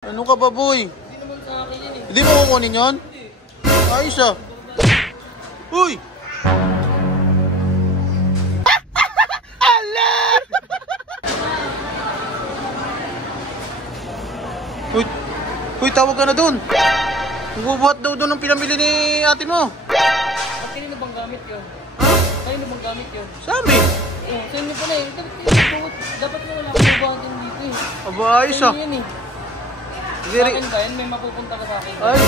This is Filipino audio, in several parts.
Ano ka ba, boy? Hindi naman sa akin yan eh. Hindi mo kukunin yun? Ayos ah. Uy! Ala! Uy! Uy, tawag ka na dun. Magbubuhat daw doon ng pinamili ni ate mo. At kanino bang gamit yun? Ha? Kanino bang gamit yun? Sa amin. Oo, sa inyo pala eh. Dapat mo wala akong bubuhatin dito eh. Aba, ayos ah. Sa inyo yan eh. Sa Very... akin ba yan? May mapupunta ka sa akin. Ay,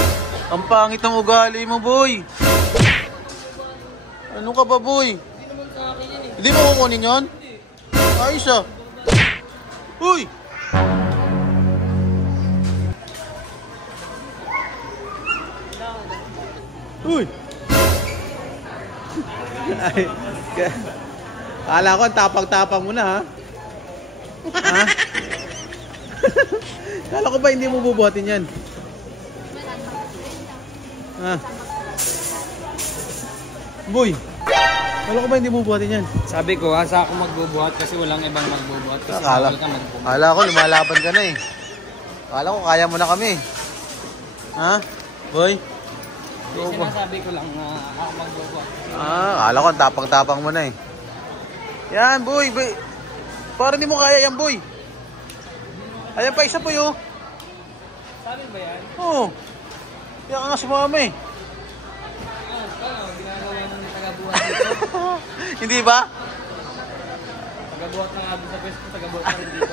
ang pangit ng ugali mo, boy. Ano ka ba, boy? Hindi naman sa akin yan eh. Hindi mo kukunin yun? Ayos ah. Uy! Uy! Ay, kala ko ang tapang-tapang mo na, ha? Ha? Kala ko ba hindi mo bubuhatin yan? Ha? Boy! Kala ko ba hindi mo bubuhatin yan? Sabi ko, asa ako magbubuhat kasi walang ibang magbubuhat. Kasi Akala ko lumalaban ka na eh. Akala ko kaya mo na kami. Ha? Boy? Kasi sinasabi ko lang na ako magbubuhat. Akala ko ang tapang-tapang mo na eh. Yan, boy. Parang hindi mo kaya yan, boy. Ayan pa isa po yun. Sabi ba yan? Oo. Kaya ka nga sumama eh. Ginagawa ng tagabuhat dito. Hindi ba? Tagabuhat na nga sa pwesto, tagabuhat na rin dito.